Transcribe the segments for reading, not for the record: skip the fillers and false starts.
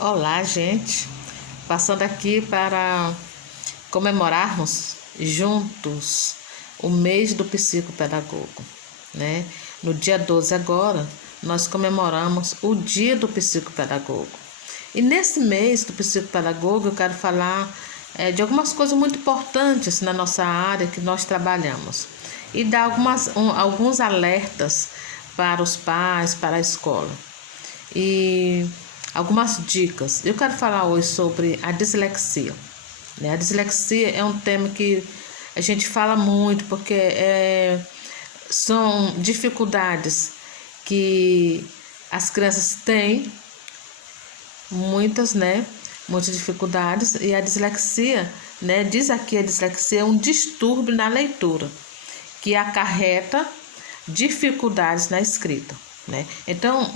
Olá, gente. Passando aqui para comemorarmos juntos o mês do psicopedagogo, né? No dia 12 agora, nós comemoramos o dia do psicopedagogo. E nesse mês do psicopedagogo, eu quero falar de algumas coisas muito importantes na nossa área que nós trabalhamos e dar alguns alertas para os pais, para a escola. E algumas dicas. Eu quero falar hoje sobre a dislexia. A dislexia é um tema que a gente fala muito porque são dificuldades que as crianças têm, muitas dificuldades, e a dislexia, diz aqui a dislexia é um distúrbio na leitura que acarreta dificuldades na escrita, Então,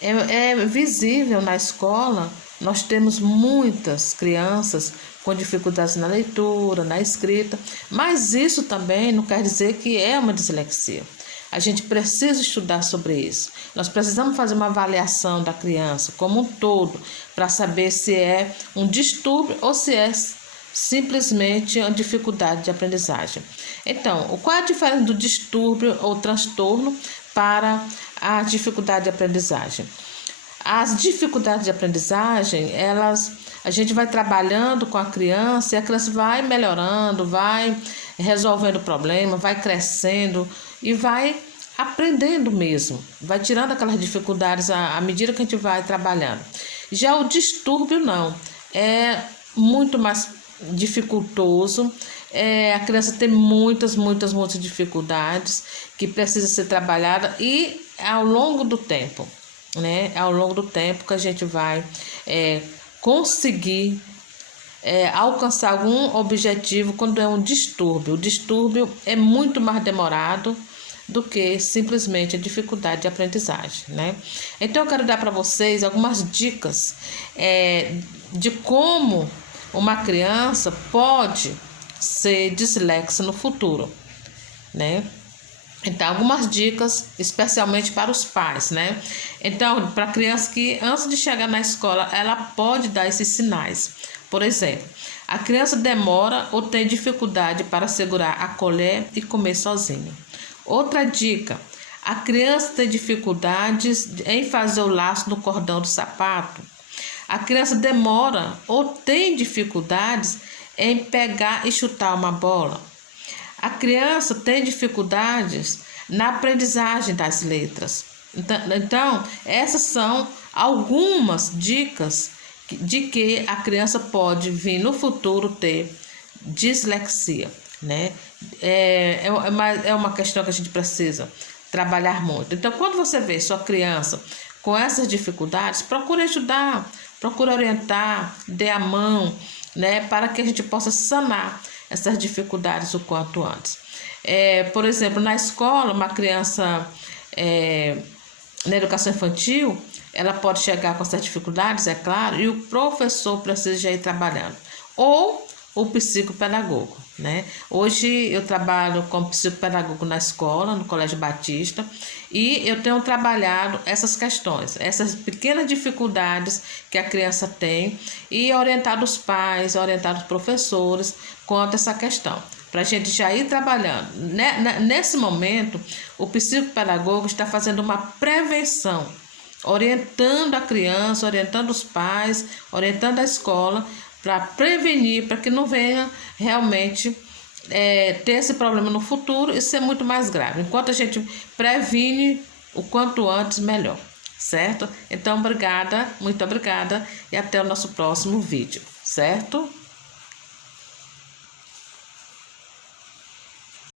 é visível na escola, nós temos muitas crianças com dificuldades na leitura, na escrita, mas isso também não quer dizer que é uma dislexia. A gente precisa estudar sobre isso. Nós precisamos fazer uma avaliação da criança como um todo, para saber se é um distúrbio ou se é simplesmente uma dificuldade de aprendizagem. Então, qual é a diferença do distúrbio ou transtorno para a dificuldade de aprendizagem? As dificuldades de aprendizagem, a gente vai trabalhando com a criança e a criança vai melhorando, vai resolvendo o problema, vai crescendo e vai aprendendo mesmo, vai tirando aquelas dificuldades à medida que a gente vai trabalhando. Já o distúrbio não, é muito mais dificultoso, a criança tem muitas dificuldades que precisam ser trabalhadas e ao longo do tempo, ao longo do tempo que a gente vai conseguir alcançar algum objetivo quando é um distúrbio. O distúrbio é muito mais demorado do que simplesmente a dificuldade de aprendizagem, Então eu quero dar para vocês algumas dicas de como uma criança pode ser dislexa no futuro, Então, algumas dicas especialmente para os pais, Então, para a criança que antes de chegar na escola, ela pode dar esses sinais. Por exemplo, a criança demora ou tem dificuldade para segurar a colher e comer sozinha. Outra dica, a criança tem dificuldades em fazer o laço no cordão do sapato. A criança demora ou tem dificuldades em pegar e chutar uma bola. A criança tem dificuldades na aprendizagem das letras. Então, essas são algumas dicas de que a criança pode vir no futuro ter dislexia, É uma questão que a gente precisa trabalhar muito. Então, quando você vê sua criança com essas dificuldades, procure ajudar, procure orientar, dê a mão, para que a gente possa sanar essas dificuldades o quanto antes. Por exemplo, na escola, uma criança na educação infantil, ela pode chegar com essas dificuldades, é claro, e o professor precisa já ir trabalhando. Ou o psicopedagogo, Hoje eu trabalho como psicopedagogo na escola, no Colégio Batista, e eu tenho trabalhado essas questões, essas pequenas dificuldades que a criança tem e orientado os pais, orientado os professores quanto a essa questão, para a gente já ir trabalhando. Nesse momento, o psicopedagogo está fazendo uma prevenção, orientando a criança, orientando os pais, orientando a escola, para prevenir, para que não venha realmente ter esse problema no futuro e ser muito mais grave. Enquanto a gente previne, o quanto antes, melhor, certo? Então, obrigada, muito obrigada, e até o nosso próximo vídeo, certo?